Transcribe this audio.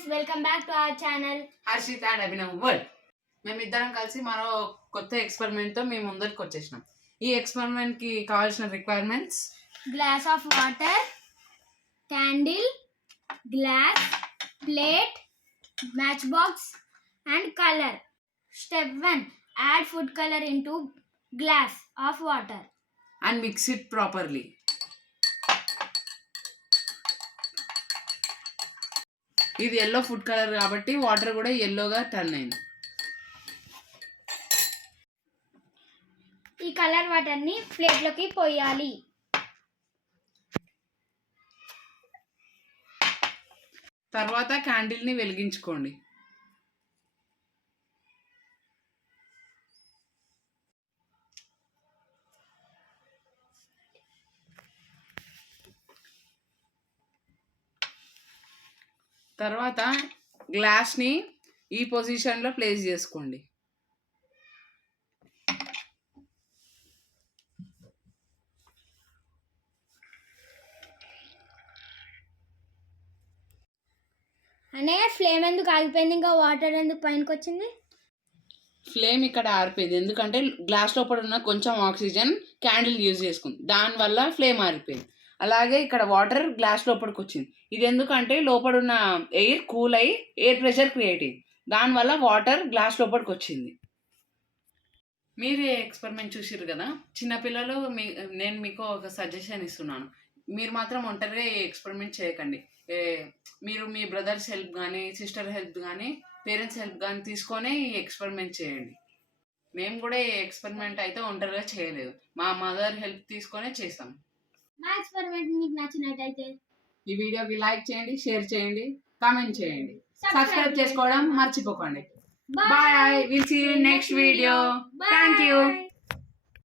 Friends, welcome back to our channel Harshit and Abhinav world. మేమిద్దరం కలిసి మరో కొత్త ఎక్స్పెరిమెంట్ తో మేము ముందరికి వచ్చేసినాం. ఈ ఎక్స్పెరిమెంట్ కి కావాల్సిన requirements: glass of water, candle, glass, plate, match box and colour. Step 1: add food color into glass of water and mix it properly. ఇది yellow ఫుడ్ కలర్ కాబట్టి వాటర్ కూడా yellowగా టర్న్ అయింది. ఈ కలర్ వాటర్ ని plate లోకి పోయాలి. తర్వాత candle ని వెలిగించుకోండి. తర్వాత గ్లాస్ని ఈ పొజిషన్లో ప్లేస్ చేసుకోండి. అనే ఫ్లేమ్ ఎందుకు ఆగిపోయింది? ఇంకా వాటర్ ఎందుకు పైనకి వచ్చింది? ఫ్లేమ్ ఇక్కడ ఆరిపోయింది ఎందుకంటే గ్లాస్ లోపల ఉన్న కొంచెం ఆక్సిజన్ క్యాండిల్ యూజ్ చేసుకుంది, దానివల్ల ఫ్లేమ్ ఆరిపోయింది. అలాగే ఇక్కడ వాటర్ గ్లాస్ లోపలికి వచ్చింది. ఇది ఎందుకంటే లోపల ఉన్న ఎయిర్ కూల్ అయ్యి ఎయిర్ ప్రెషర్ క్రియేట్ అయింది, దానివల్ల వాటర్ గ్లాస్ లోపలికి వచ్చింది. మీరు ఈ ఎక్స్పెరిమెంట్ చూసారు కదా. చిన్నపిల్లలు నేను మీకు ఒక సజెషన్ ఇస్తున్నాను, మీరు మాత్రం ఒంటరిగా ఈ ఎక్స్పెరిమెంట్ చేయకండి. మీరు మీ బ్రదర్స్ హెల్ప్ కానీ, సిస్టర్ హెల్ప్ కానీ, పేరెంట్స్ హెల్ప్ కానీ తీసుకొని ఈ ఎక్స్పెరిమెంట్ చేయండి. మేము కూడా ఈ ఎక్స్పెరిమెంట్ అయితే ఒంటరిగా చేయలేదు, మా మదర్ హెల్ప్ తీసుకొనే చేసాం. మా ఎక్స్పెరిమెంట్ మీకు నచ్చినట్టయితే ఈ వీడియోకి లైక్ చేయండి, షేర్ చేయండి, కామెంట్ చేయండి, సబ్స్క్రైబ్ చేసుకోవడం మర్చిపోకండి. Bye. Will see you next video. Thank you.